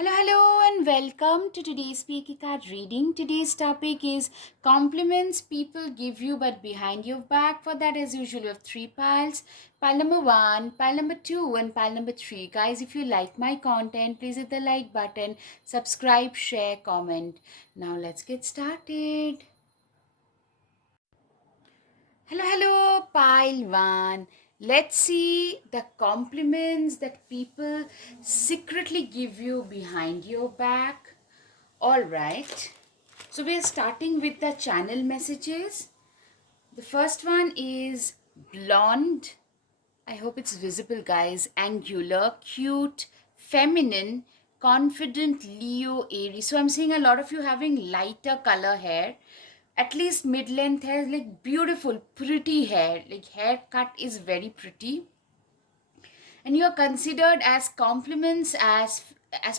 Hello, and welcome to today's Speaky Card reading. Today's topic is compliments people give you but behind your back. For that, as usual, we have three piles. Pile number one, pile number two, and pile number three. Guys, if you like my content, please hit the like button, subscribe, share, comment. Now, let's get started. Hello, pile one. Let's see the compliments that people secretly give you behind your back. All right. So we are starting with the channel messages. The first one is blonde. I hope it's visible, guys. Angular, cute, feminine, confident, Leo, Aries. So I'm seeing a lot of you having lighter color hair, at least mid-length hair, like beautiful, pretty hair. Like haircut is very pretty, and you are considered as compliments as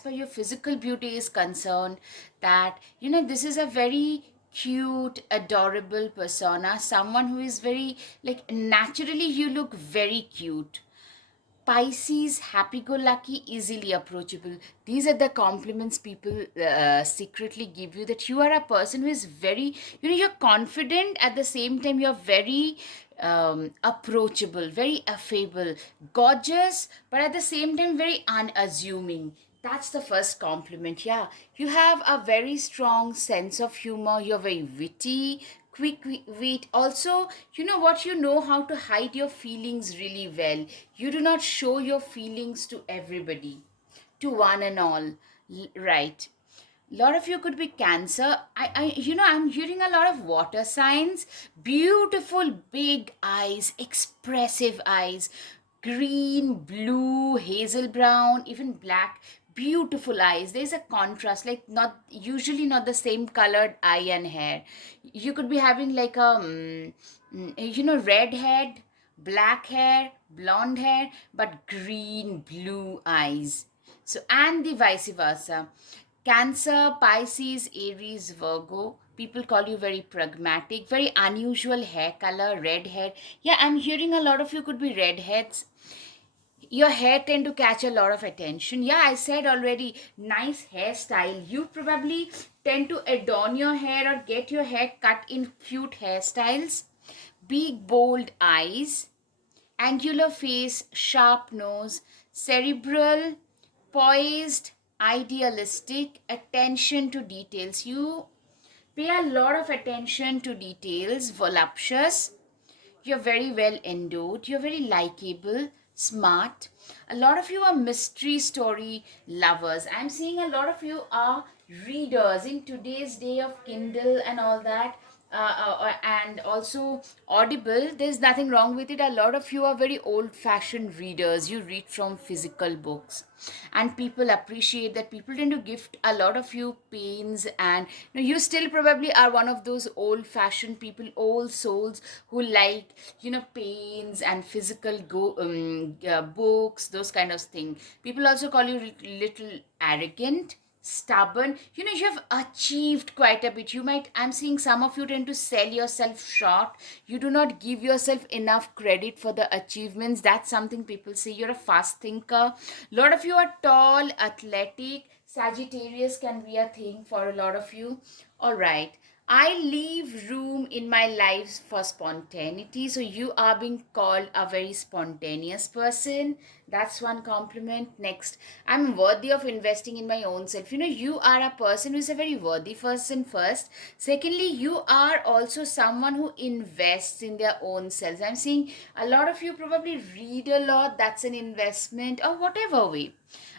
per your physical beauty is concerned, that this is a very cute, adorable persona, someone who is very, like, naturally you look very cute. Pisces, happy go lucky, easily approachable. These are the compliments people secretly give you, that you are a person who is very, you're confident, at the same time, you're very approachable, very affable, gorgeous, but at the same time, very unassuming. That's the first compliment. Yeah, you have a very strong sense of humor, you're very witty, quick wit. Also, you know what, you know how to hide your feelings really well. You do not show your feelings to everybody, to one and all. Right. A lot of you could be Cancer. I'm hearing a lot of water signs. Beautiful big eyes, expressive eyes, green, blue, hazel brown, even black. Beautiful eyes. There's a contrast, like not usually not the same colored eye and hair. You could be having like a red head, black hair, blonde hair, but green, blue eyes. So, and the vice versa. Cancer, Pisces, Aries, Virgo. People call you very pragmatic, very unusual hair color, red hair. Yeah, I'm hearing a lot of you could be redheads. Your hair tend to catch a lot of attention. Yeah, I said already, nice hairstyle. You probably tend to adorn your hair or get your hair cut in cute hairstyles. Big, bold eyes, angular face, sharp nose, cerebral, poised, idealistic, attention to details. You pay a lot of attention to details, voluptuous. You're very well endowed. You're very likable, smart. A lot of you are mystery story lovers. I'm seeing a lot of you are readers in today's day of Kindle and all that. And also Audible, there's nothing wrong with it. A lot of you are very old fashioned readers. You read from physical books, and people appreciate that. People tend to gift a lot of you pains, and you still probably are one of those old fashioned people, old souls, who like pains and physical books, those kind of thing. People also call you little arrogant, stubborn. You have achieved quite a bit. I'm seeing some of you tend to sell yourself short. You do not give yourself enough credit for the achievements. That's something people say. You're a fast thinker. A lot of you are tall, athletic. Sagittarius can be a thing for a lot of you. All right. I leave room in my life for spontaneity. So you are being called a very spontaneous person. That's one compliment. Next, I'm worthy of investing in my own self. You are a person who is a very worthy person first. Secondly, you are also someone who invests in their own selves. I'm seeing a lot of you probably read a lot. That's an investment, or whatever way.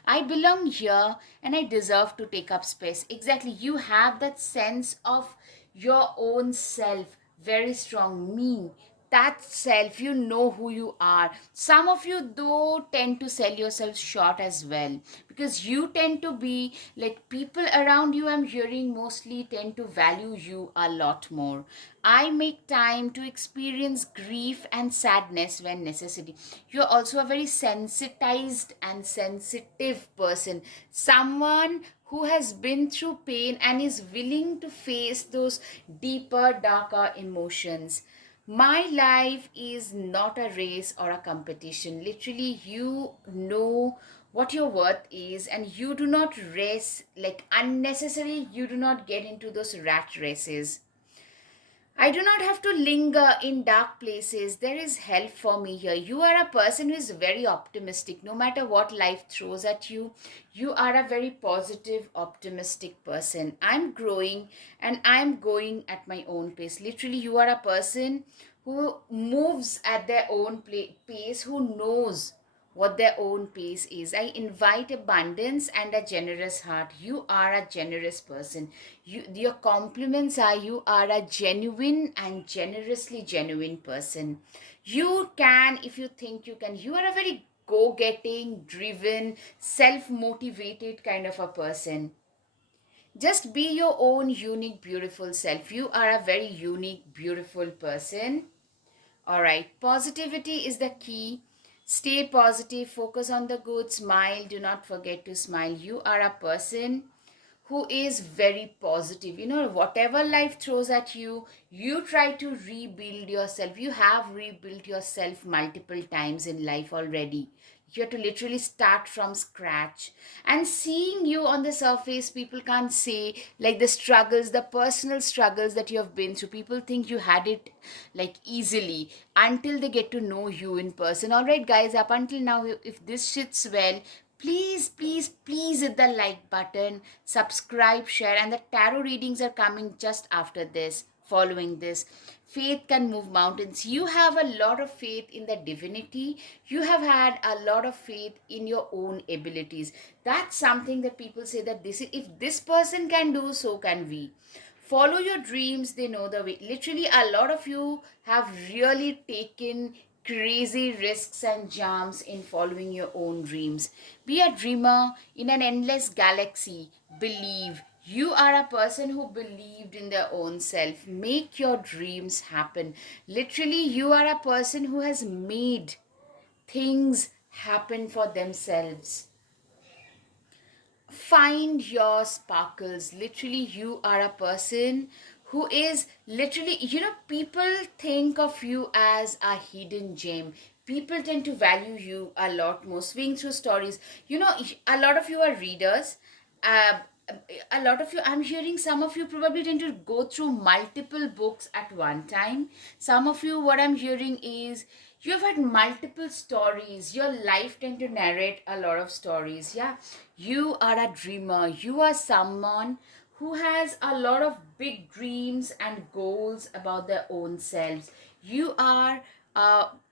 I belong here and I deserve to take up space. Exactly. You have that sense of your own self, very strong. Me, that self, you know who you are. Some of you, though, tend to sell yourself short as well, because you tend to be like, people around you, I'm hearing, mostly tend to value you a lot more. I make time to experience grief and sadness when necessary. You're also a very sensitized and sensitive person, someone who has been through pain and is willing to face those deeper, darker emotions. My life is not a race or a competition. Literally, you know what your worth is, and you do not race like unnecessary, you do not get into those rat races. I do not have to linger in dark places. There is help for me here. You are a person who is very optimistic. No matter what life throws at you, you are a very positive, optimistic person. I'm growing and I'm going at my own pace. Literally, you are a person who moves at their own pace, who knows what their own pace is. I invite abundance and a generous heart. You are a generous person. Your compliments are you are a genuine and generously genuine person. You can, if you think you can, you are a very go-getting, driven, self-motivated kind of a person. Just be your own unique, beautiful self. You are a very unique, beautiful person. All right, positivity is the key. Stay positive, focus on the good, smile. Do not forget to smile. You are a person who is very positive. You know, whatever life throws at you, you try to rebuild yourself. You have rebuilt yourself multiple times in life already. You have to literally start from scratch. And seeing you on the surface, people can't say like the struggles, the personal struggles that you have been through. People think you had it like easily until they get to know you in person. All right, guys, up until now, if this shits well, please, please, please hit the like button, subscribe, share, and the tarot readings are coming just after this, following this. Faith can move mountains. You have a lot of faith in the divinity. You have had a lot of faith in your own abilities. That's something that people say that this is, if this person can do, so can we. Follow your dreams, they know the way. Literally, a lot of you have really taken crazy risks and jumps in following your own dreams. Be a dreamer in an endless galaxy. Believe. You are a person who believed in their own self. Make your dreams happen. Literally, you are a person who has made things happen for themselves. Find your sparkles. Literally, you are a person who is literally, you know, people think of you as a hidden gem. People tend to value you a lot more. Swing through stories, you know, a lot of you are readers. uh, a lot of you, I'm hearing some of you probably tend to go through multiple books at one time. Some of you, what I'm hearing is you have had multiple stories. Your life tend to narrate a lot of stories. Yeah, you are a dreamer. You are someone who has a lot of big dreams and goals about their own selves. You are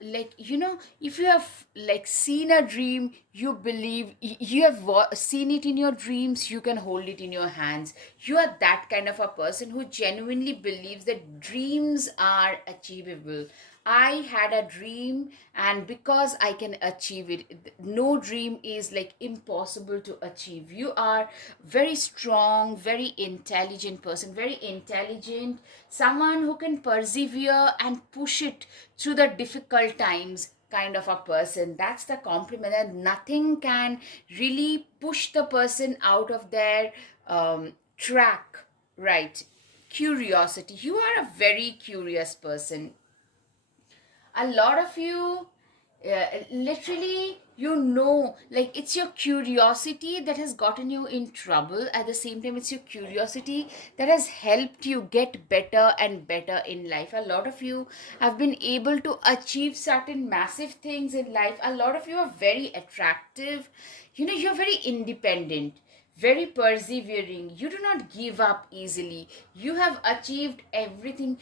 like, you know, if you have like seen a dream, you believe you have seen it in your dreams, you can hold it in your hands. You are that kind of a person who genuinely believes that dreams are achievable. I had a dream, and because I can achieve it, no dream is like impossible to achieve. You are very strong, very intelligent person, very intelligent, someone who can persevere and push it through the difficult times kind of a person. That's the compliment, and nothing can really push the person out of their track, right? Curiosity. You are a very curious person. A lot of you, literally, you know, like it's your curiosity that has gotten you in trouble. At the same time, it's your curiosity that has helped you get better and better in life. A lot of you have been able to achieve certain massive things in life. A lot of you are very attractive. You know, you're very independent, very persevering. You do not give up easily. You have achieved everything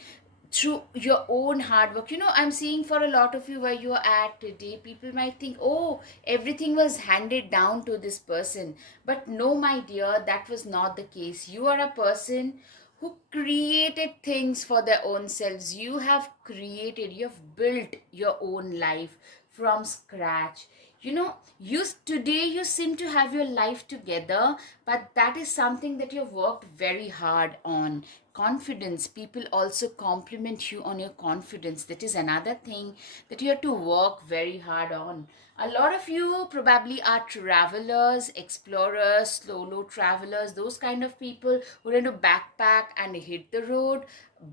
through your own hard work. You know, I'm seeing for a lot of you where you are at today, people might think, oh, everything was handed down to this person. But no, my dear, that was not the case. You are a person who created things for their own selves. You have created, you have built your own life from scratch. You know, you today you seem to have your life together, but that is something that you've worked very hard on. Confidence, people also compliment you on your confidence. That is another thing that you have to work very hard on. A lot of you probably are travelers, explorers, solo travelers, those kind of people who tend to backpack and hit the road,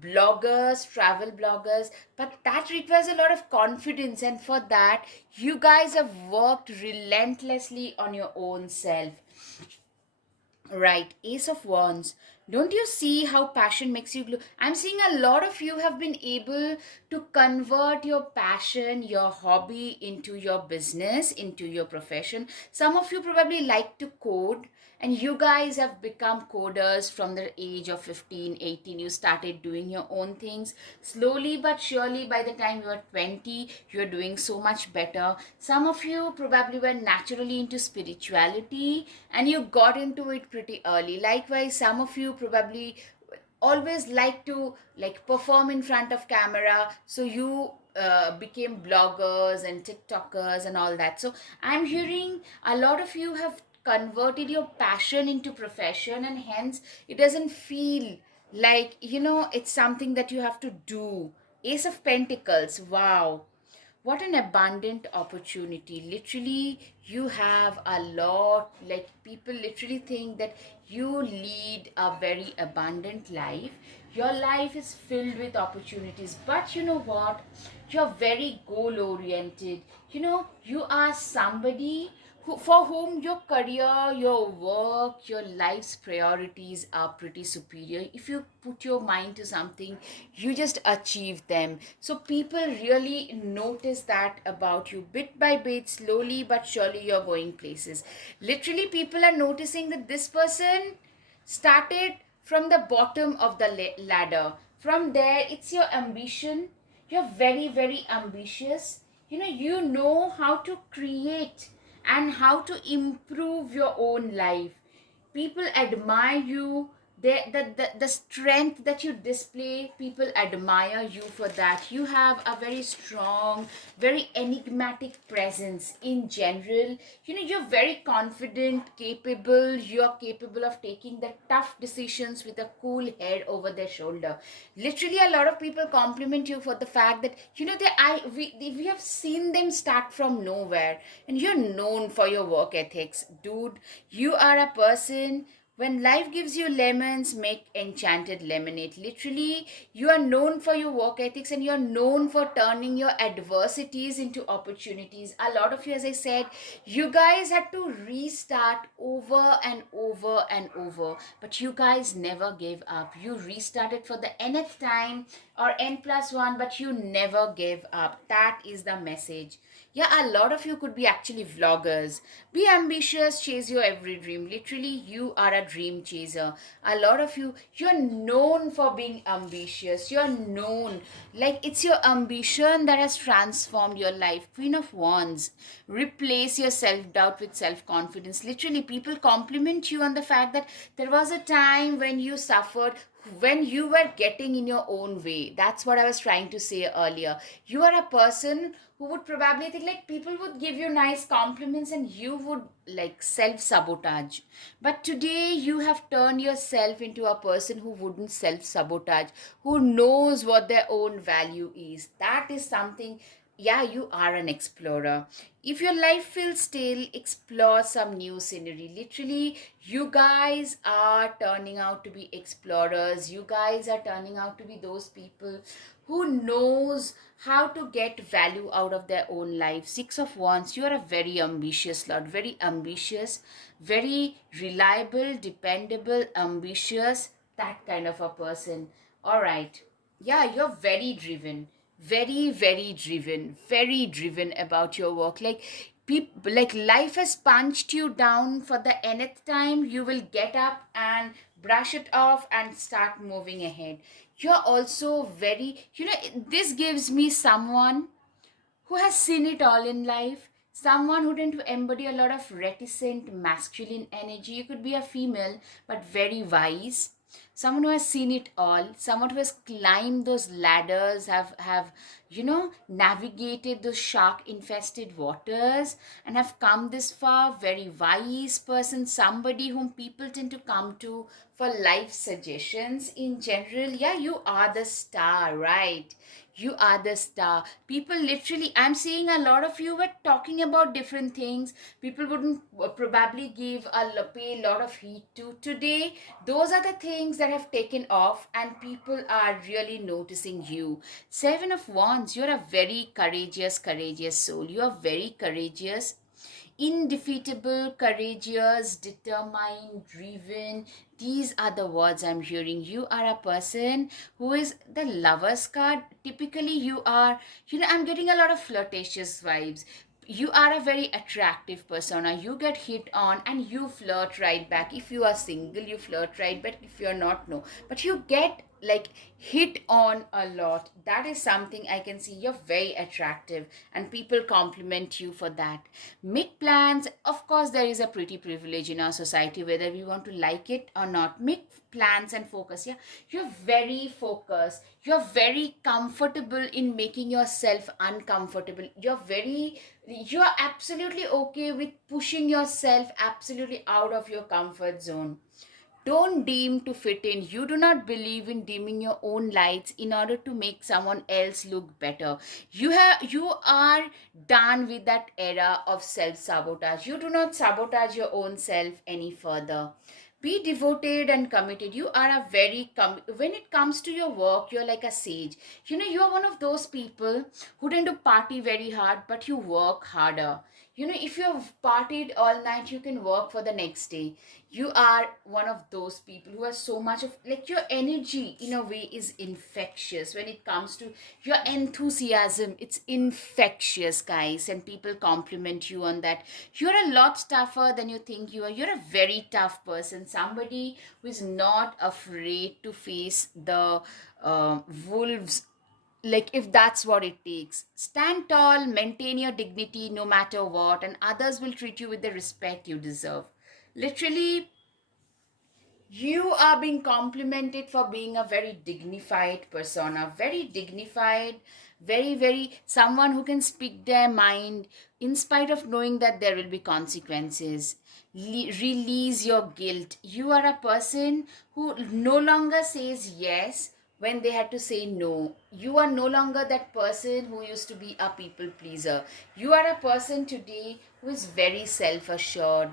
bloggers, travel bloggers. But that requires a lot of confidence, and for that, you guys have worked relentlessly on your own self. Right, Ace of Wands. Don't you see how passion makes you glow? I'm seeing a lot of you have been able to convert your passion, your hobby into your business, into your profession. Some of you probably like to code, and you guys have become coders from the age of 15, 18. You started doing your own things. Slowly but surely, by the time you are 20, you're doing so much better. Some of you probably were naturally into spirituality and you got into it pretty early. Likewise, some of you probably always like to like perform in front of camera, so you became bloggers and tiktokers and all that. So I'm hearing a lot of you have converted your passion into profession, and hence it doesn't feel like, it's something that you have to do. Ace of Pentacles, wow, what an abundant opportunity. Literally, you have a lot, like people literally think that you lead a very abundant life. Your life is filled with opportunities, but you know what, you're very goal oriented. You are somebody for whom your career, your work, your life's priorities are pretty superior. If you put your mind to something, you just achieve them. So people really notice that about you. Bit by bit, slowly but surely, you're going places. Literally, people are noticing that this person started from the bottom of the ladder. From there, it's your ambition. You're very, very ambitious. You know how to create and how to improve your own life. People admire you. The strength that you display, people admire you for that. You have a very strong, very enigmatic presence in general. You're very confident, capable. You're capable of taking the tough decisions with a cool head over their shoulder. Literally, a lot of people compliment you for the fact that we have seen them start from nowhere, and you're known for your work ethics, dude. You are a person, when life gives you lemons, make enchanted lemonade. Literally, you are known for your work ethics, and you're known for turning your adversities into opportunities. A lot of you, as I said, you guys had to restart over and over and over, but you guys never gave up. You restarted for the nth time or n plus one, but you never gave up. That is the message. Yeah, a lot of you could be actually vloggers. Be ambitious, chase your every dream. Literally, you are a dream chaser. A lot of you, you're known for being ambitious. You're known, like it's your ambition that has transformed your life. Queen of Wands, replace your self doubt with self confidence. Literally, people compliment you on the fact that there was a time when you suffered, when you were getting in your own way. That's what I was trying to say earlier. You are a person who would probably think like people would give you nice compliments and you would like self sabotage. But today you have turned yourself into a person who wouldn't self sabotage, who knows what their own value is. That is something. Yeah, you are an explorer. If your life feels stale, explore some new scenery. Literally, you guys are turning out to be explorers. You guys are turning out to be those people who knows how to get value out of their own life. Six of Wands, you are a very ambitious lot, very ambitious, very reliable, dependable, ambitious, that kind of a person. All right. Yeah, you're very driven, very driven about your work. Like people, like life has punched you down for the nth time, you will get up and brush it off and start moving ahead. You're also very, this gives me someone who has seen it all in life, someone who tend to embody a lot of reticent masculine energy. You could be a female but very wise, someone who has seen it all, someone who has climbed those ladders, have navigated those shark infested waters and have come this far. Very wise person, somebody whom people tend to come to for life suggestions in general. Yeah, you are the star, right? You are the star. People literally, I'm seeing a lot of you were talking about different things. People wouldn't probably pay a lot of heed to today. Those are the things that have taken off, and people are really noticing you. Seven of Wands, you're a very courageous soul. You are very courageous, indefeatable, courageous, determined, driven. These are the words I'm hearing. You are a person who is the lover's card. Typically, you are, I'm getting a lot of flirtatious vibes. You are a very attractive persona. You get hit on and you flirt right back. If you are single, you flirt right back. If you're not, no. But you get like hit on a lot. That is something I can see. You're very attractive and people compliment you for that. Make plans. Of course, there is a pretty privilege in our society, whether we want to like it or not. Make plans and focus. Yeah, you're very focused. You're very comfortable in making yourself uncomfortable. You're absolutely okay with pushing yourself absolutely out of your comfort zone. Don't deem to fit in. You do not believe in dimming your own lights in order to make someone else look better. You are done with that era of self-sabotage. You do not sabotage your own self any further. Be devoted and committed. You are a when it comes to your work, you're like a sage. You are one of those people who tend to party very hard, but you work harder. If you've partied all night, you can work for the next day. You are one of those people who has so much of, like, your energy in a way is infectious. When it comes to your enthusiasm, it's infectious, guys, and people compliment you on that. You're a lot tougher than you think you are. You're a very tough person, somebody who is not afraid to face the wolves, like, if that's what it takes. Stand tall, maintain your dignity no matter what, and others will treat you with the respect you deserve. Literally, you are being complimented for being a very dignified persona, very dignified, very someone who can speak their mind in spite of knowing that there will be consequences. Release your guilt. You are a person who no longer says yes when they had to say no. You are no longer that person who used to be a people pleaser. You are a person today who is very self assured.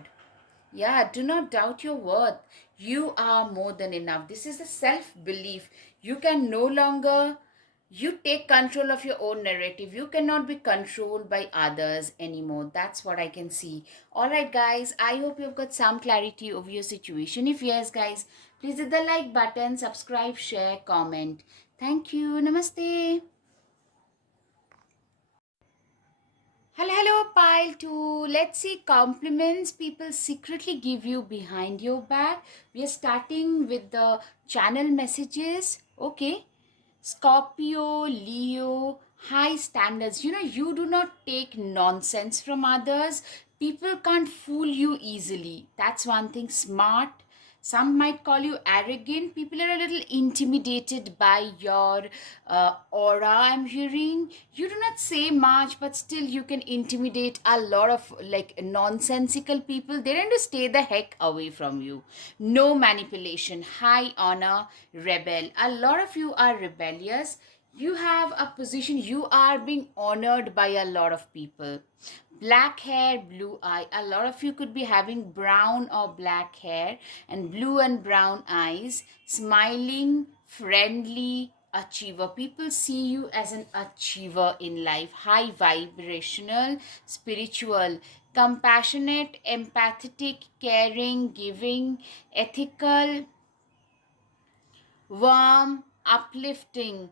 Yeah, do not doubt your worth. You are more than enough. This is a self belief. You can no longer, you take control of your own narrative. You cannot be controlled by others anymore. That's what I can see. All right, guys, I hope you've got some clarity over your situation. If yes, guys, please hit the like button, subscribe, share, comment. Thank you. Namaste. Hello, pile two. Let's see compliments people secretly give you behind your back. We are starting with the channel messages. Okay. Scorpio, Leo, high standards. You do not take nonsense from others. People can't fool you easily. That's one thing. Smart. Some might call you arrogant. People are a little intimidated by your aura, I'm hearing. You do not say much, but still you can intimidate a lot of like nonsensical people. They tend to stay the heck away from you. No manipulation. High honor, rebel. A lot of you are rebellious. You have a position, you are being honored by a lot of people. Black hair, blue eye. A lot of you could be having brown or black hair and blue and brown eyes. Smiling, friendly, achiever. People see you as an achiever in life. High vibrational, spiritual, compassionate, empathetic, caring, giving, ethical, warm, uplifting.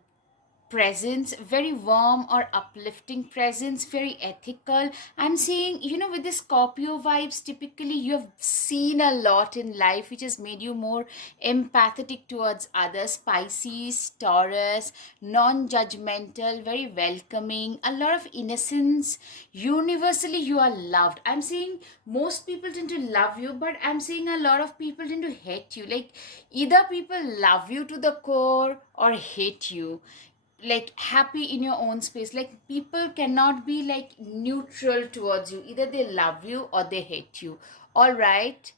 presence, very warm or uplifting presence, very ethical. I'm seeing, with the Scorpio vibes, typically you have seen a lot in life which has made you more empathetic towards others. Pisces, Taurus, non judgmental, very welcoming, a lot of innocence. Universally, you are loved. I'm seeing most people tend to love you, but I'm seeing a lot of people tend to hate you. Like, either people love you to the core or hate you, like happy in your own space. Like, people cannot be like neutral towards you, either they love you or they hate you. All right.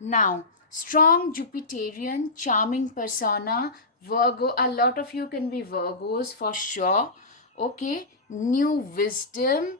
Now, strong Jupiterian, charming persona, Virgo. A lot of you can be Virgos for sure. Okay, new wisdom,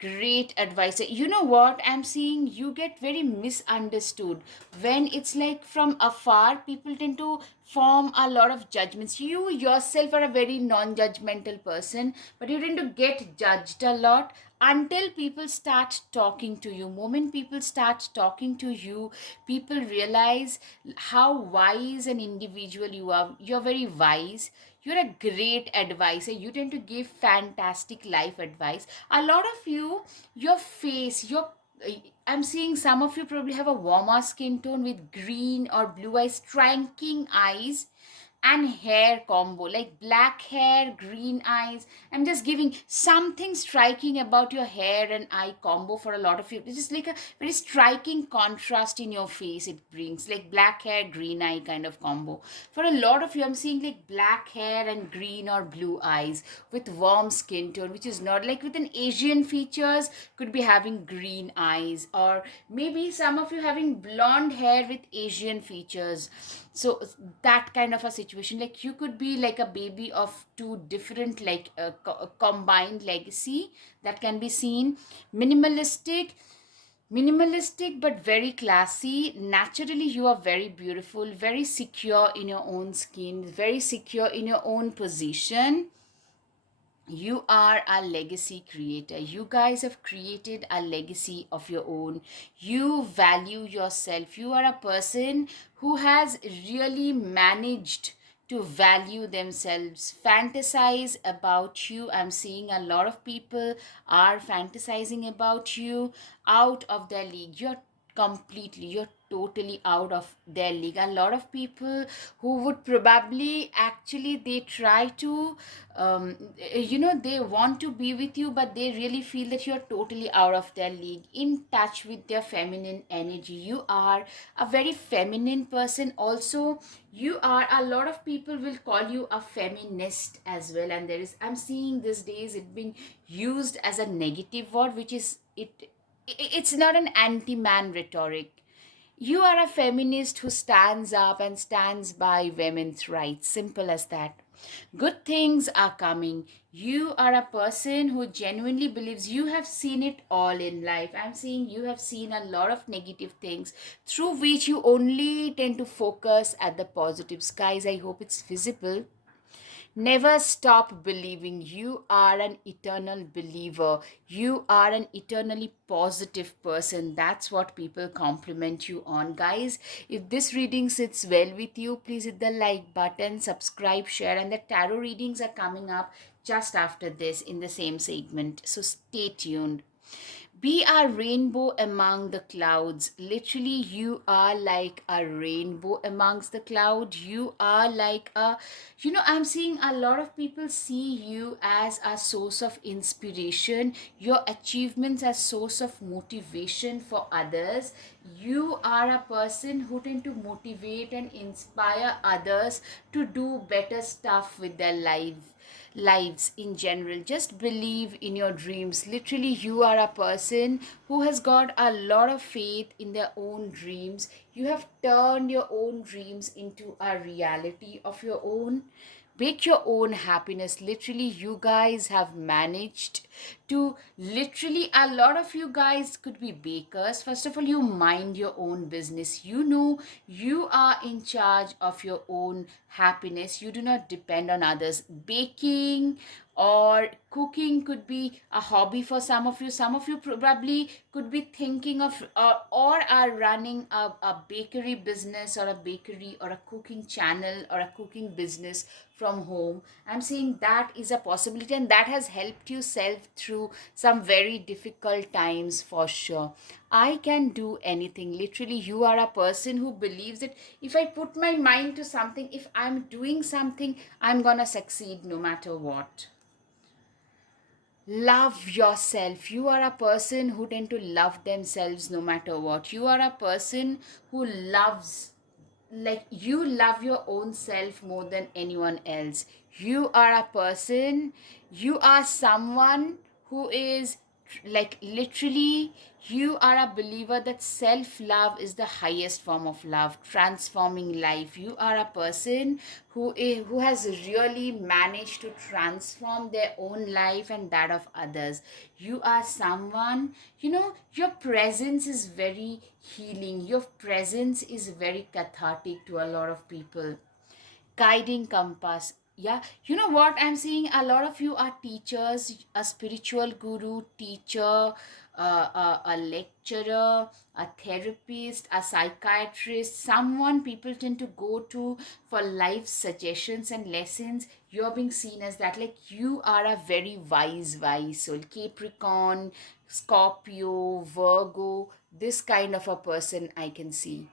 great advisor. You know what? I'm seeing you get very misunderstood. When it's like from afar, people tend to form a lot of judgments. You yourself are a very non judgmental person, but you tend to get judged a lot until people start talking to you. Moment people start talking to you, people realize how wise an individual you are. You're very wise, you're a great advisor, you tend to give fantastic life advice. A lot of you, your face, your I'm seeing some of you probably have a warmer skin tone with green or blue eyes, striking eyes and hair combo, like black hair, green eyes. I'm just giving something striking about your hair and eye combo for a lot of you. It's just like a very striking contrast in your face it brings, like black hair, green eye kind of combo. For a lot of you, I'm seeing like black hair and green or blue eyes with warm skin tone, which is not like with an Asian features, could be having green eyes, or maybe some of you having blonde hair with Asian features. So that kind of a situation, like you could be like a baby of two different, like combined legacy that can be seen. Minimalistic but very classy. Naturally, you are very beautiful, very secure in your own skin, very secure in your own position. You are a legacy creator. You guys have created a legacy of your own. You value yourself. You are a person who has really managed to value themselves, fantasize about you. I'm seeing a lot of people are fantasizing about you out of their league. You're totally out of their league. A lot of people who would probably actually, they try to they want to be with you, but they really feel that you're totally out of their league, in touch with their feminine energy. You are a very feminine person. Also, you are, a lot of people will call you a feminist as well, and there is, I'm seeing these days it being used as a negative word, which is it's not an anti-man rhetoric. You are a feminist who stands up and stands by women's rights. Simple as that. Good things are coming. You are a person who genuinely believes you have seen it all in life. I'm seeing you have seen a lot of negative things through which you only tend to focus at the positives. Guys, I hope it's visible. Never stop believing. You are an eternal believer. You are an eternally positive person. That's what people compliment you on. Guys, if this reading sits well with you, please hit the like button, subscribe, share, and the tarot readings are coming up just after this in the same segment. So stay tuned. Be a rainbow among the clouds. Literally, you are like a rainbow amongst the clouds. You are like a, I'm seeing a lot of people see you as a source of inspiration, your achievements as source of motivation for others. You are a person who tend to motivate and inspire others to do better stuff with their lives in general. Just believe in your dreams. Literally, you are a person who has got a lot of faith in their own dreams. You have turned your own dreams into a reality of your own. Make your own happiness. Literally, you guys have managed to, literally, a lot of you guys could be bakers. First of all, you mind your own business. You know you are in charge of your own happiness. You do not depend on others. Baking or cooking could be a hobby for some of you. Some of you probably could be thinking of or are running a bakery business or a bakery or a cooking channel or a cooking business from home. I'm saying that is a possibility, and that has helped you self through some very difficult times for sure. I can do anything. Literally, you are a person who believes that if I put my mind to something, if I'm doing something, I'm gonna succeed no matter what. Love yourself. You are a person who tend to love themselves no matter what. You are a person who loves, like, you love your own self more than anyone else. You are a person, you are someone who is, like, literally, you are a believer that self love is the highest form of love, transforming life. You are a person who has really managed to transform their own life and that of others. You are someone, your presence is very healing, your presence is very cathartic to a lot of people. Guiding compass. Yeah, you know what I'm seeing, a lot of you are teachers, a spiritual guru, teacher, a lecturer, a therapist, a psychiatrist, someone people tend to go to for life suggestions and lessons. You're being seen as that, like, you are a very wise soul. Capricorn, Scorpio, Virgo, this kind of a person I can see,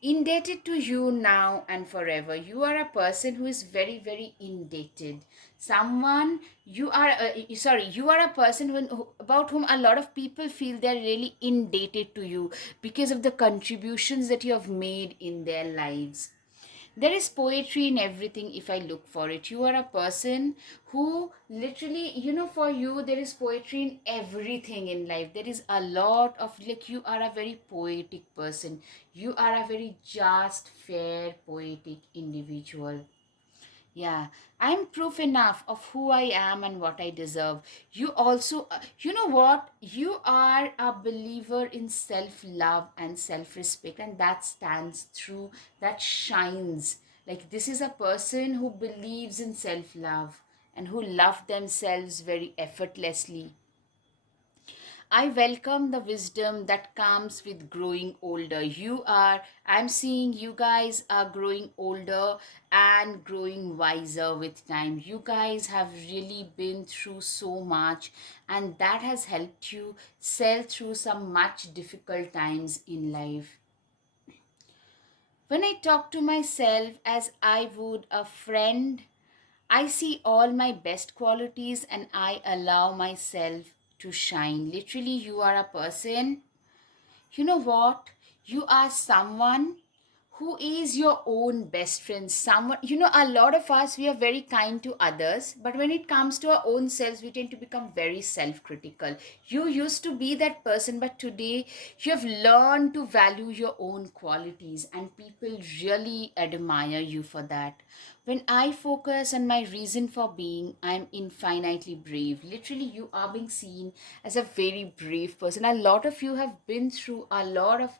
indebted to you now and forever. You are a person who is very, very indebted. Someone, you are sorry, you are a person about whom a lot of people feel they're really indebted to you because of the contributions that you have made in their lives. There is poetry in everything if I look for it. You are a person who literally, for you, there is poetry in everything in life. There is a lot of, like, you are a very poetic person. You are a very just, fair, poetic individual. Yeah, I'm proof enough of who I am and what I deserve. You also, you know what? You are a believer in self love and self respect, and that stands through, that shines. Like, this is a person who believes in self love and who love themselves very effortlessly. I welcome the wisdom that comes with growing older. I'm seeing you guys are growing older and growing wiser with time. You guys have really been through so much, and that has helped you sail through some much difficult times in life. When I talk to myself as I would a friend, I see all my best qualities and I allow myself to shine. Literally, you are a person, you know what? You are someone who is your own best friend. Someone, a lot of us, we are very kind to others, but when it comes to our own selves, we tend to become very self critical. You used to be that person, but today you have learned to value your own qualities, and people really admire you for that. When I focus on my reason for being, I'm infinitely brave. Literally, you are being seen as a very brave person. A lot of you have been through a lot of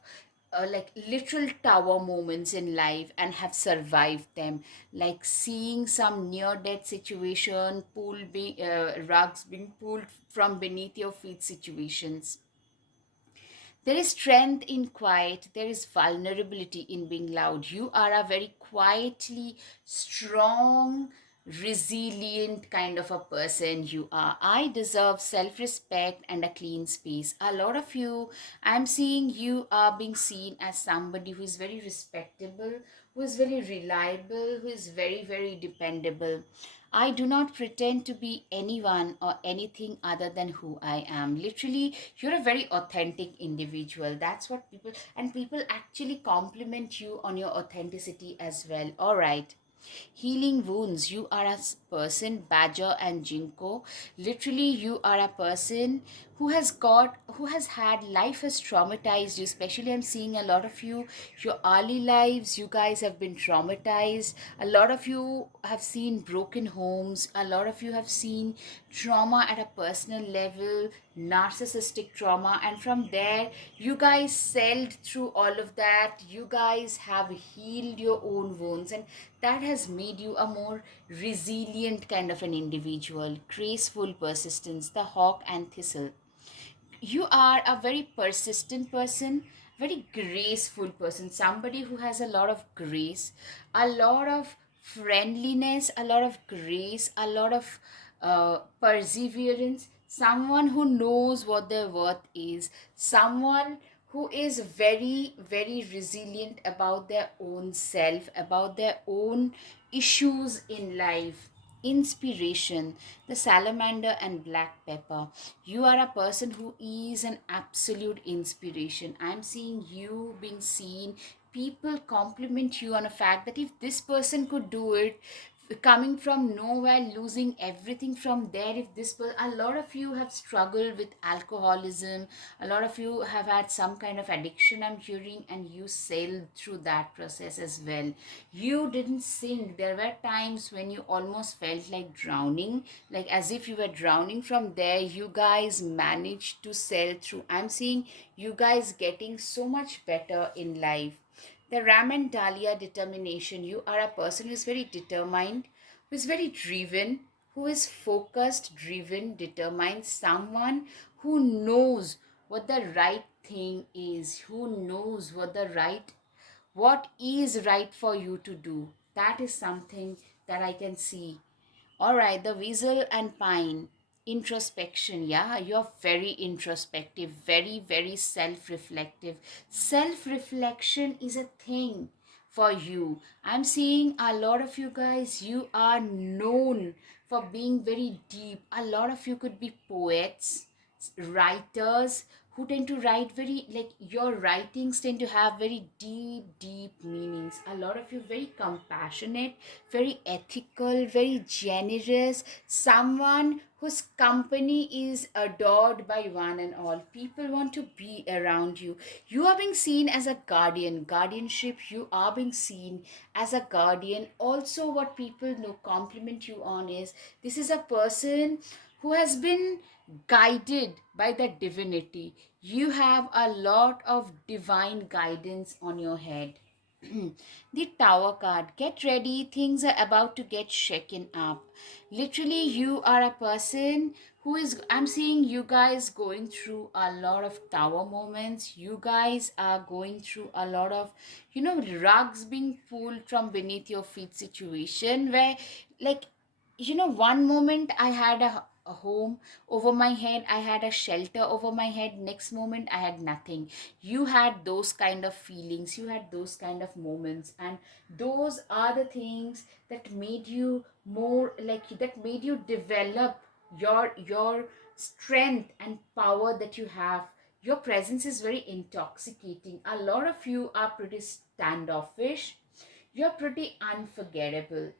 like literal tower moments in life and have survived them, like seeing some near death situation, rugs being pulled from beneath your feet situations. There is strength in quiet. There is vulnerability in being loud. You are a very quietly strong, resilient kind of a person. You are. I deserve self respect and a clean space. A lot of you, I'm seeing you are being seen as somebody who is very respectable, who is very reliable, who is very, very dependable. I do not pretend to be anyone or anything other than who I am. Literally, you're a very authentic individual. That's what people actually compliment you on your authenticity as well. All right. Healing wounds. You are a person, Badger and Jinko. Literally, you are a person who has had, life has traumatized you. Especially, I'm seeing a lot of you, your early lives, you guys have been traumatized. A lot of you have seen broken homes. A lot of you have seen trauma at a personal level, narcissistic trauma, and from there you guys sailed through all of that. You guys have healed your own wounds, and that has made you a more resilient kind of an individual. Graceful persistence, the hawk and thistle. You are a very persistent person, very graceful person, somebody who has a lot of grace, a lot of friendliness, a lot of grace, a lot of perseverance, someone who knows what their worth is, someone who is very, very resilient about their own self, about their own issues in life. Inspiration, the salamander and black pepper. You are a person who is an absolute inspiration. I'm seeing you being seen. People compliment you on a fact that if this person could do it, coming from nowhere, losing everything from there, if a lot of you have struggled with alcoholism, a lot of you have had some kind of addiction, I'm hearing, and you sailed through that process as well. You didn't sink. There were times when you almost felt like drowning, like as if you were drowning. From there, you guys managed to sail through. I'm seeing you guys getting so much better in life. The Ram and Dahlia determination. You are a person who is very determined, who is very driven, who is focused, driven, determined, someone who knows what the right thing is, who knows what is right for you to do. That is something that I can see. All right, the weasel and pine. Introspection. Yeah, you're very introspective, very, very self reflective. Self reflection is a thing for you. I'm seeing a lot of you guys, you are known for being very deep. A lot of you could be poets, writers who tend to write very, like, your writings tend to have very deep, deep meanings. A lot of you very compassionate, very ethical, very generous, someone whose company is adored by one and all. People want to be around you. You are being seen as a guardian, guardianship. You are being seen as a guardian. Also, what people know compliment you on is this is a person who has been guided by the divinity. You have a lot of divine guidance on your head. The tower card. Get ready, things are about to get shaken up. Literally, you are a person who is, I'm seeing you guys going through a lot of tower moments. You guys are going through a lot of, rugs being pulled from beneath your feet situation where, like, one moment I had a home over my head, I had a shelter over my head, next moment I had nothing. You had those kind of feelings, you had those kind of moments, and those are the things that made you more, like, that made you develop your strength and power that you have. Your presence is very intoxicating. A lot of you are pretty standoffish. You're pretty unforgettable.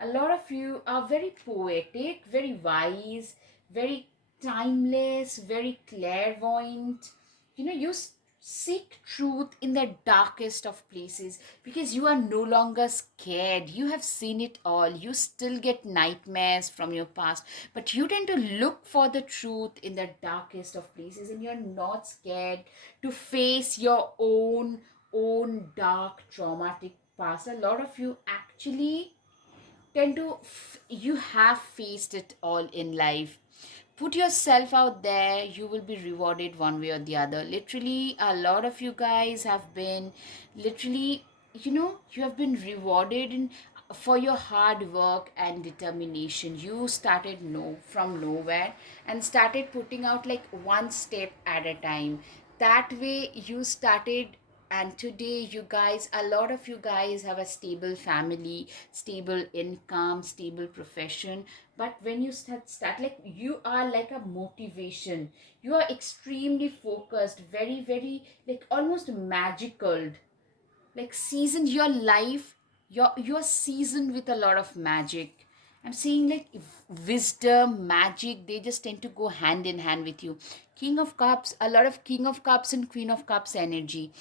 A lot of you are very poetic, very wise, very timeless, very clairvoyant. You seek truth in the darkest of places because you are no longer scared. You have seen it all. You still get nightmares from your past, but you tend to look for the truth in the darkest of places, and you're not scared to face your own dark traumatic past. A lot of you actually tend to you have faced it all in life. Put yourself out there, you will be rewarded one way or the other. Literally, a lot of you guys have been, literally, you have been rewarded for your hard work and determination. You started from nowhere and started putting out like one step at a time. That way you started, and today you guys, a lot of you guys have a stable family, stable income, stable profession. But when you start, like, you are like a motivation. You are extremely focused, very, very, like, almost magical, like seasoned. Your life, you're seasoned with a lot of magic. I'm seeing, like, wisdom, magic, they just tend to go hand in hand with you. King of Cups, a lot of King of Cups and Queen of Cups energy.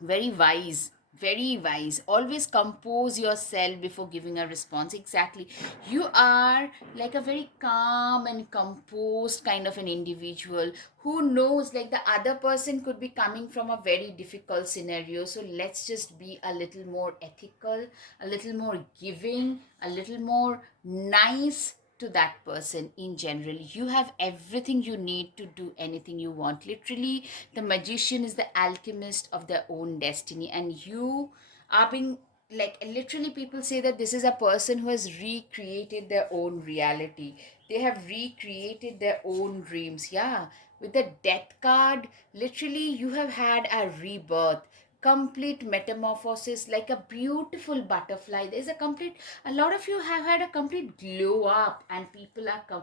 Very wise, very wise. Always compose yourself before giving a response. Exactly. You are like a very calm and composed kind of an individual who knows, like, the other person could be coming from a very difficult scenario. So let's just be a little more ethical, a little more giving, a little more nice, to that person in general. You have everything you need to do anything you want. Literally, the magician is the alchemist of their own destiny, and you are being, like, literally, people say that this is a person who has recreated their own reality. They have recreated their own dreams. Yeah, with the death card, literally, you have had a rebirth, complete metamorphosis, like a beautiful butterfly. There's a complete, a lot of you have had a complete glow up, and people are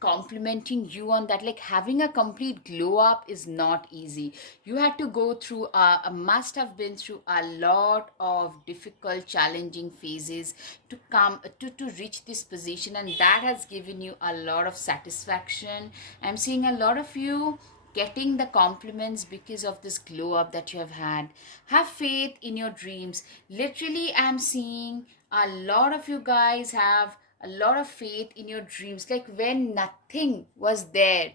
complimenting you on that. Like, having a complete glow up is not easy. You had to go through must have been through a lot of difficult, challenging phases to come to reach this position, and that has given you a lot of satisfaction. I'm seeing a lot of you getting the compliments because of this glow up that you have had. Have faith in your dreams. Literally, I'm seeing a lot of you guys have a lot of faith in your dreams. Like, when nothing was there,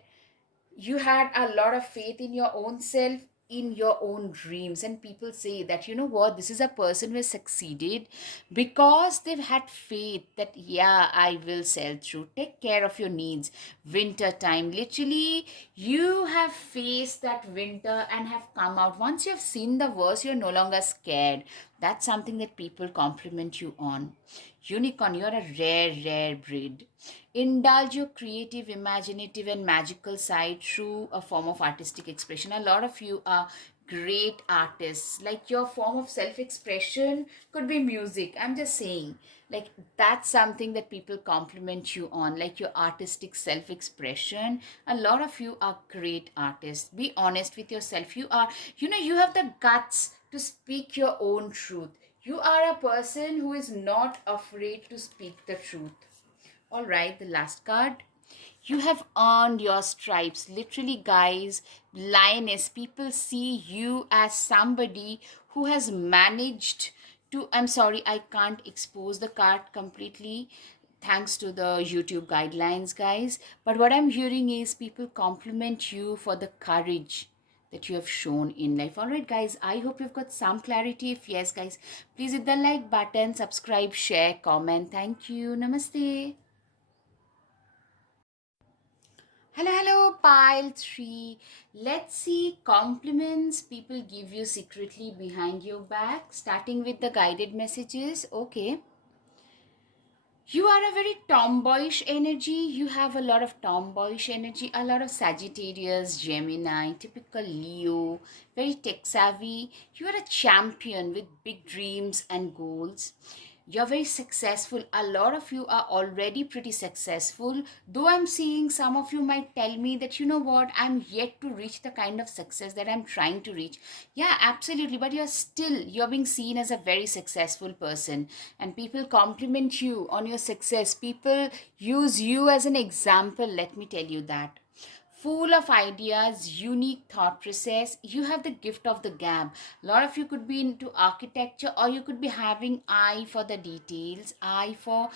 you had a lot of faith in your own self, in your own dreams. And people say that, you know what, this is a person who has succeeded because they've had faith that, yeah, I will sell through. Take care of your needs. Winter time, literally, you have faced that winter and have come out. Once you have seen the worst, you're no longer scared. That's something that people compliment you on. Unicorn, you're a rare breed. Indulge your creative, imaginative, and magical side through a form of artistic expression. A lot of you are great artists. Like, your form of self expression could be music. I'm just saying, like, that's something that people compliment you on, like your artistic self expression. A lot of you are great artists. Be honest with yourself. You are, you have the guts to speak your own truth. You are a person who is not afraid to speak the truth. All right, the last card. You have earned your stripes. Literally, guys, lioness, people see you as somebody who has managed to. I'm sorry, I can't expose the card completely thanks to the YouTube guidelines, guys. But what I'm hearing is people compliment you for the courage that you have shown in life. All right, guys, I hope you've got some clarity. If yes, guys, please hit the like button, subscribe, share, comment. Thank you. Namaste. Hello, pile 3. Let's see compliments people give you secretly behind your back, starting with the guided messages. Okay. You are a very tomboyish energy. You have a lot of tomboyish energy, a lot of Sagittarius, Gemini, typical Leo, very tech savvy. You are a champion with big dreams and goals. You're very successful. A lot of you are already pretty successful. Though I'm seeing some of you might tell me that, you know what, I'm yet to reach the kind of success that I'm trying to reach. Yeah, absolutely. But you're being seen as a very successful person, and people compliment you on your success. People use you as an example. Let me tell you that. Full of ideas, unique thought process. You have the gift of the gab. A lot of you could be into architecture, or you could be having eye for the details, eye for,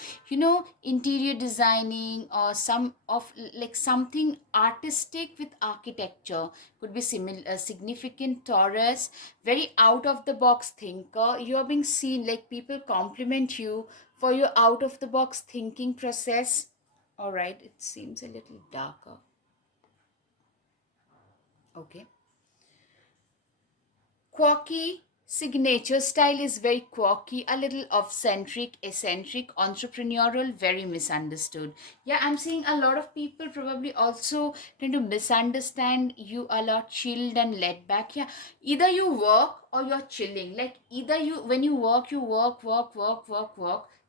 interior designing, or some of, like, something artistic with architecture. Could be similar, significant Taurus, very out of the box thinker. You are being seen, like, people compliment you for your out of the box thinking process. All right, it seems a little darker. Okay. Quirky signature style is very quirky, a little off-centric, eccentric, entrepreneurial, very misunderstood. Yeah, I'm seeing a lot of people probably also tend to misunderstand you a lot, chilled and laid back. Yeah, either you work or you're chilling. Like, either when you work, you work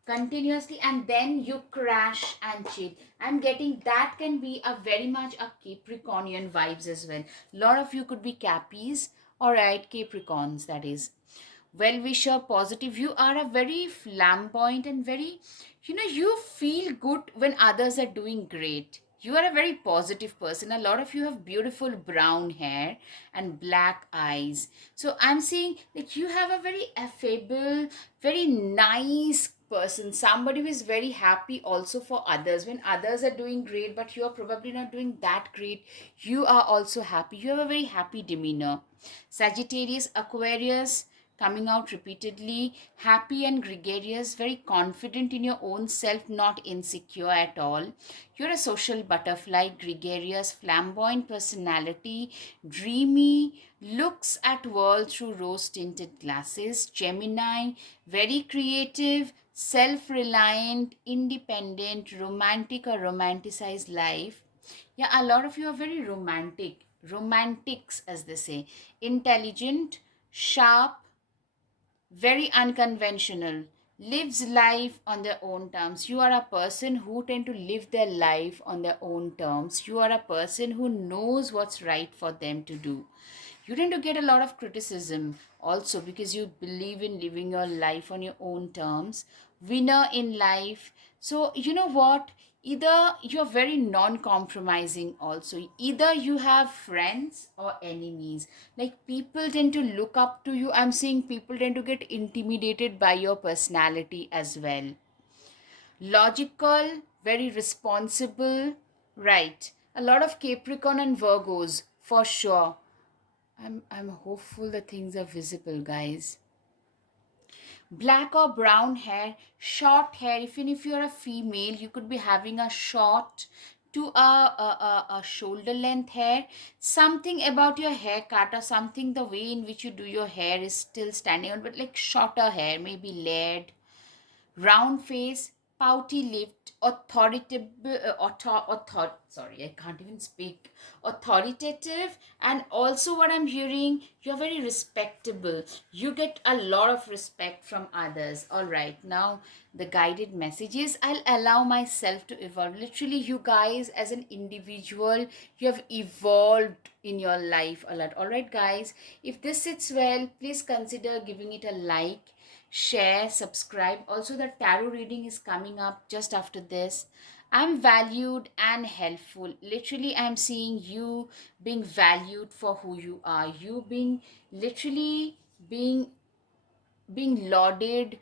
continuously, and then you crash and chill. I'm getting that can be a very much a Capricornian vibes as well. A lot of you could be Cappies. All right, Capricorns, that is. Well wisher, positive. You are a very flamboyant and very, you feel good when others are doing great. You are a very positive person. A lot of you have beautiful brown hair and black eyes. So I'm saying that you have a very affable, very nice person, somebody who is very happy also for others. When others are doing great, but you are probably not doing that great, you are also happy. You have a very happy demeanor. Sagittarius, Aquarius, coming out repeatedly, happy and gregarious, very confident in your own self, not insecure at all. You're a social butterfly, gregarious, flamboyant personality, dreamy, looks at world through rose-tinted glasses, Gemini, very creative, self-reliant, independent, romantic or romanticized life. Yeah, a lot of you are very romantic, romantics as they say, intelligent, sharp, very unconventional, lives life on their own terms. You are a person who tend to live their life on their own terms. You are a person who knows what's right for them to do. You tend to get a lot of criticism also because you believe in living your life on your own terms. Winner in life. So you know what, either you're very non-compromising also, either you have friends or enemies. Like people tend to look up to you. I'm seeing people tend to get intimidated by your personality as well. Logical, very responsible, right? A lot of Capricorn and Virgos for sure. I'm hopeful that things are visible, guys. Black or brown hair, short hair. Even if you're a female, you could be having a short to a shoulder length hair. Something about your haircut or something, the way in which you do your hair is still standing out, but like shorter hair, maybe layered, round face, pouty lipped, authoritative, sorry, I can't even speak, authoritative, and also what I'm hearing, you're very respectable. You get a lot of respect from others. All right, now the guided messages. I'll allow myself to evolve. Literally, you guys, as an individual, you have evolved in your life a lot. All right, guys, if this sits well, please consider giving it a like, share, subscribe. Also, the tarot reading is coming up just after this. I'm valued and helpful. Literally, I'm seeing you being valued for who you are. You being literally being lauded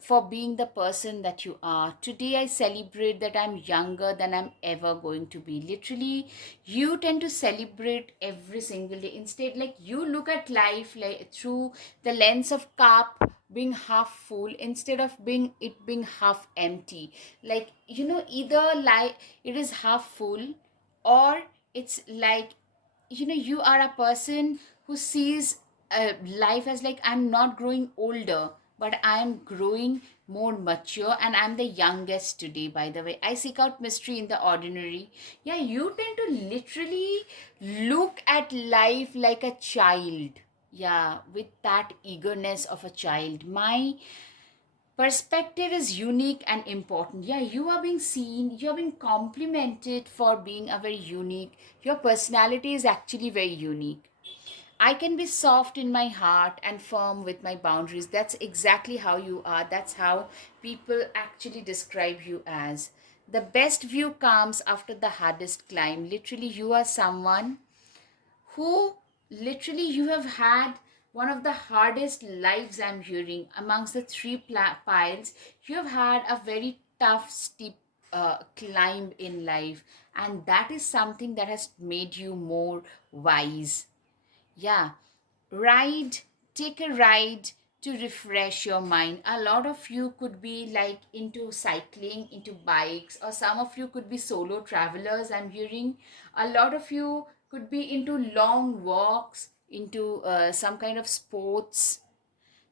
for being the person that you are. Today I celebrate that I'm younger than I'm ever going to be. Literally, you tend to celebrate every single day. Instead, like you look at life like through the lens of cup being half full instead of being half empty. Like, either like it is half full, or it's like, you are a person who sees life as like, I'm not growing older, but I'm growing more mature, and I'm the youngest today. By the way, I seek out mystery in the ordinary. Yeah, you tend to literally look at life like a child. Yeah, with that eagerness of a child. My perspective is unique and important. Yeah, you are being seen, you're being complimented for being a very unique. Your personality is actually very unique. I can be soft in my heart and firm with my boundaries. That's exactly how you are. That's how people actually describe you as. The best view comes after the hardest climb. Literally, you are someone who, literally, you have had one of the hardest lives. I'm hearing amongst the three piles, you have had a very tough, steep climb in life, and that is something that has made you more wise. Yeah, ride, take a ride to refresh your mind. A lot of you could be like into cycling, into bikes, or some of you could be solo travelers. I'm hearing a lot of you could be into long walks, into some kind of sports.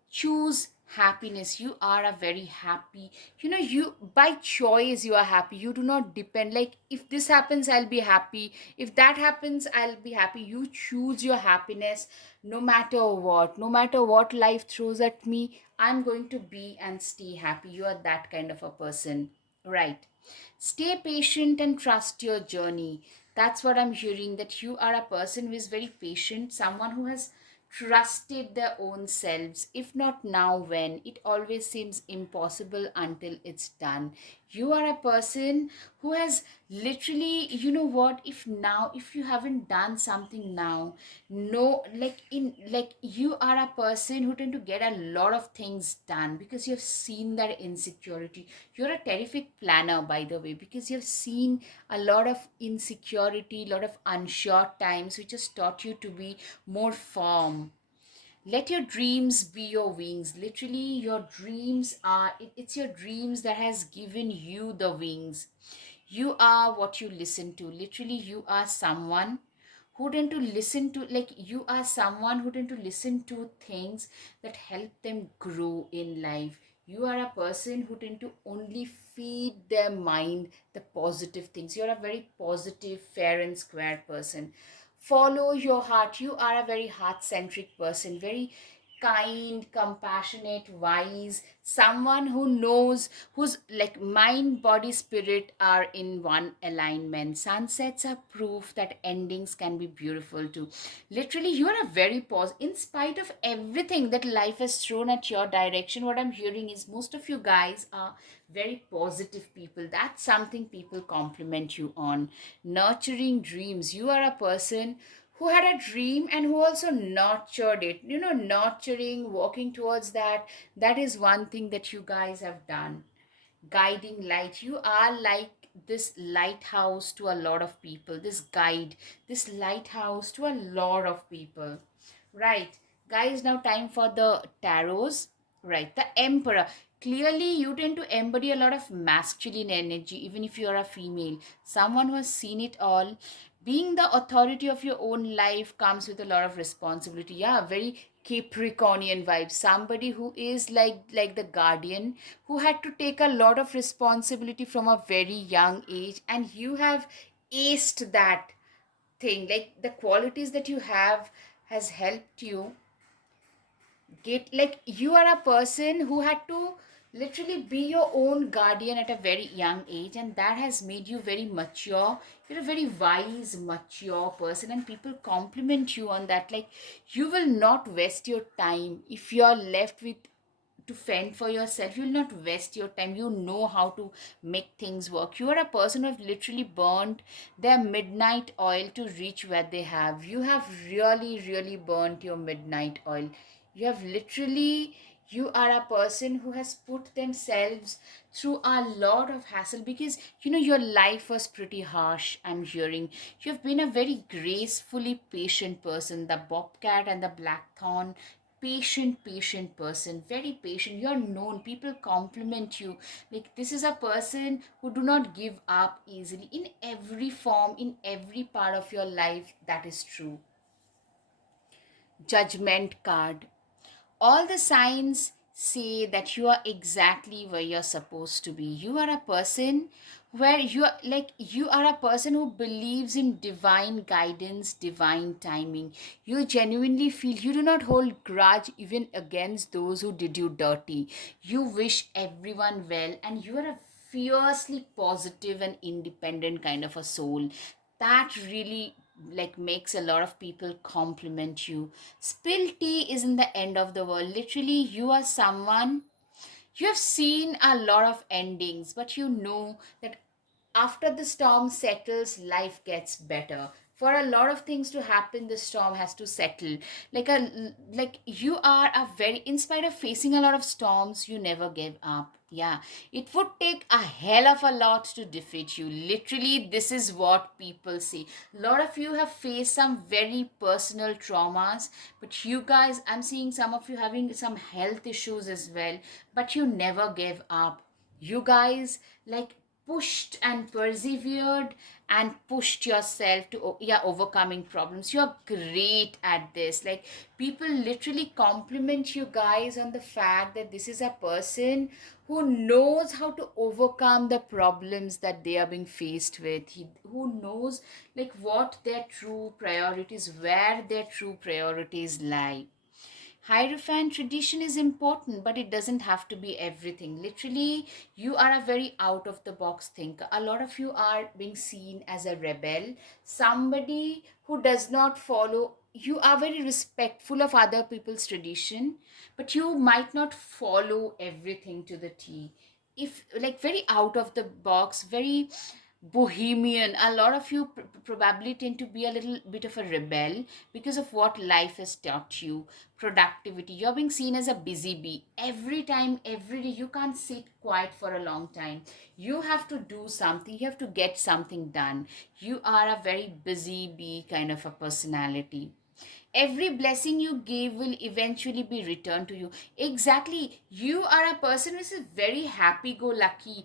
Choose happiness. You are a very happy, you by choice you are happy. You do not depend like, if this happens I'll be happy, if that happens I'll be happy. You choose your happiness. No matter what life throws at me, I'm going to be and stay happy. You are that kind of a person, right? Stay patient and trust your journey. That's what I'm hearing, that you are a person who is very patient, someone who has trusted their own selves. If not now, when? It always seems impossible until it's done. You are a person who has literally, if you haven't done something now, no, like you are a person who tend to get a lot of things done because you've seen that insecurity. You're a terrific planner, by the way, because you've seen a lot of insecurity, a lot of unsure times, which has taught you to be more firm. Let your dreams be your wings. Literally, your dreams are, it's your dreams that has given you the wings. You are what you listen to. Literally, you are someone who tend to listen to, like, you are someone who tend to listen to things that help them grow in life. You are a person who tend to only feed their mind the positive things. You're a very positive, fair and square person. Follow your heart. You are a very heart centric person, very kind, compassionate, wise, someone who knows, whose like mind, body, spirit are in one alignment. Sunsets are proof that endings can be beautiful too. Literally, you are a very in spite of everything that life has thrown at your direction. What I'm hearing is most of you guys are very positive people. That's something people compliment you on. Nurturing dreams. You are a person who had a dream and who also nurtured it. You know, nurturing, walking towards that, that is one thing that you guys have done. Guiding light. You are like this lighthouse to a lot of people, this guide, this lighthouse to a lot of people. Right, guys, now time for the tarots. Right, the emperor. Clearly, you tend to embody a lot of masculine energy, even if you are a female. Someone who has seen it all. Being the authority of your own life comes with a lot of responsibility. Yeah, very Capricornian vibe. Somebody who is like the guardian, who had to take a lot of responsibility from a very young age, and you have aced that thing. Like the qualities that you have has helped you get, like, you are a person who had to literally be your own guardian at a very young age, and that has made you very mature. You're a very wise, mature person, and people compliment you on that. Like, you will not waste your time if you're left with to fend for yourself. You'll not waste your time. You know how to make things work. You are a person who have literally burnt their midnight oil to reach where they have. You have really, really burnt your midnight oil. You have literally, you are a person who has put themselves through a lot of hassle, because you know your life was pretty harsh. I'm hearing you have been a very gracefully patient person. The bobcat and the blackthorn, patient person, very patient. You're known, people compliment you. Like, this is a person who do not give up easily in every form, in every part of your life. That is true. Judgment card. All the signs say that you are exactly where you're supposed to be. You are a person where you are a person who believes in divine guidance, divine timing. You genuinely feel, you do not hold grudge even against those who did you dirty. You wish everyone well, and you are a fiercely positive and independent kind of a soul that really like makes a lot of people compliment you. Spill tea isn't the end of the world. Literally, you are someone, you have seen a lot of endings, but you know that after the storm settles, life gets better. For a lot of things to happen, the storm has to settle. Like you are a very, in spite of facing a lot of storms, you never give up. Yeah, it would take a hell of a lot to defeat you. Literally, this is what people say. A lot of you have faced some very personal traumas, but you guys, I'm seeing some of you having some health issues as well, but you never gave up. You guys, like, pushed and persevered and pushed yourself to yeah, overcoming problems. You're great at this. Like, people literally compliment you guys on the fact that this is a person who knows how to overcome the problems that they are being faced with. Who knows like what their true priorities, where their true priorities lie. Hierophant tradition is important, but it doesn't have to be everything. Literally, you are a very out of the box thinker. A lot of you are being seen as a rebel, somebody who does not follow. You are very respectful of other people's tradition, but you might not follow everything to the T. If, like, very out of the box, very bohemian, a lot of you probably tend to be a little bit of a rebel because of what life has taught you. Productivity, you're being seen as a busy bee. Every time, every day, you can't sit quiet for a long time. You have to do something, you have to get something done. You are a very busy bee kind of a personality. Every blessing you give will eventually be returned to you. Exactly. You are a person who is very happy go lucky.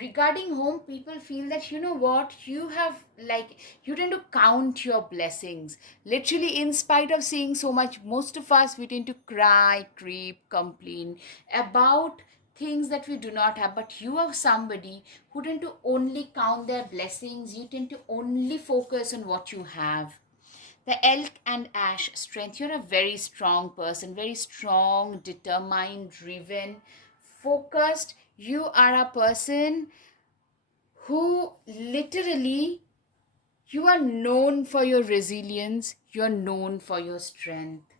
Regarding home, people feel that, you know what, you have, like, you tend to count your blessings. Literally, in spite of seeing so much, most of us, we tend to cry, creep, complain about things that we do not have. But you are somebody who tend to only count their blessings. You tend to only focus on what you have. The elk and ash strength. You're a very strong person, very strong, determined, driven, focused. You are a person who literally, you are known for your resilience, you're known for your strength.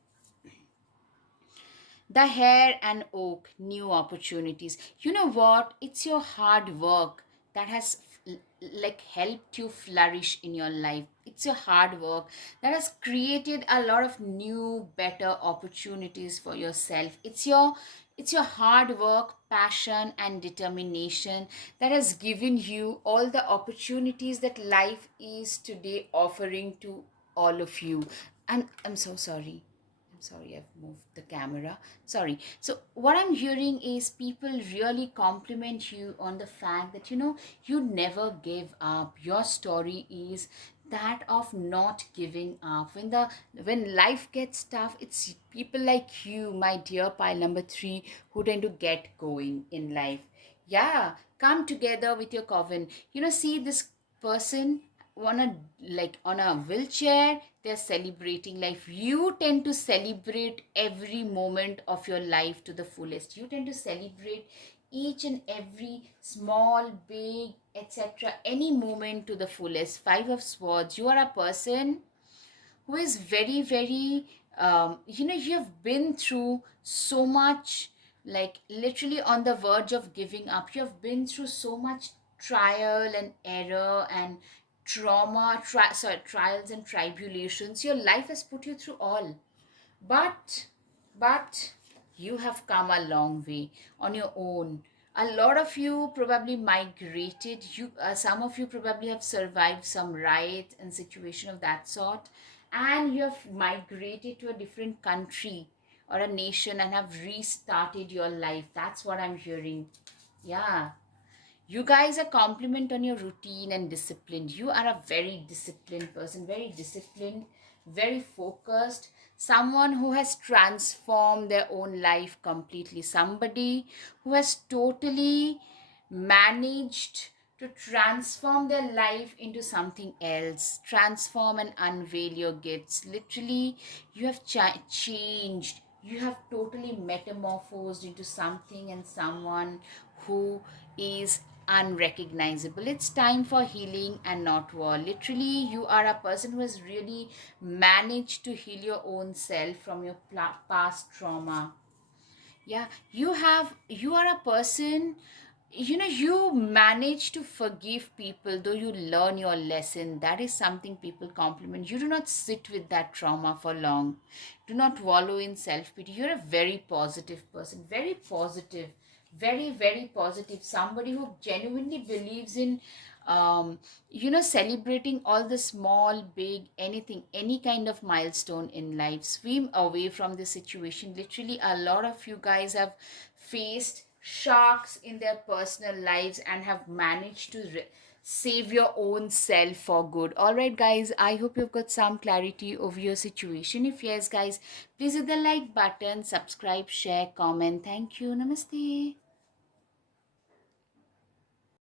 The hare and oak, new opportunities. You know what? It's your hard work that has like helped you flourish in your life. It's your hard work that has created a lot of new, better opportunities for yourself. It's your hard work, passion, and determination that has given you all the opportunities that life is today offering to all of you. I'm so sorry. I'm sorry, I've moved the camera. Sorry. So, what I'm hearing is people really compliment you on the fact that, you never give up. Your story is that of not giving up. When life gets tough, it's people like you, my dear pile number 3, who tend to get going in life. Yeah, come together with your coven. See this person on a wheelchair, they're celebrating life. You tend to celebrate every moment of your life to the fullest. You tend to celebrate each and every small, big, etc., any moment to the fullest. Five of Swords. You are a person who is very, very, you have been through so much, like literally on the verge of giving up. You have been through so much trial and error and trials and tribulations. Your life has put you through all. But you have come a long way on your own. A lot of you probably migrated. Some of you probably have survived some riot and situation of that sort, and you have migrated to a different country or a nation and have restarted your life. That's what I'm hearing. Yeah, you guys are compliment on your routine and disciplined. You are a very disciplined person, very disciplined, very focused, someone who has transformed their own life completely, somebody who has totally managed to transform their life into something else, transform and unveil your gifts. Literally, you have changed. You have totally metamorphosed into something and someone who is unrecognizable. It's time for healing and not war. Literally, you are a person who has really managed to heal your own self from your past trauma. Yeah, you are a person, you manage to forgive people though you learn your lesson. That is something people compliment. You do not sit with that trauma for long. Do not wallow in self-pity. You're a very positive person, very positive, very, very positive, somebody who genuinely believes in celebrating all the small, big, anything, any kind of milestone in life. Swim away from the situation. Literally, a lot of you guys have faced sharks in their personal lives and have managed to save your own self for good. All right, guys, I hope you've got some clarity over your situation. If yes, guys, please hit the like button, subscribe, share, comment. Thank you. Namaste.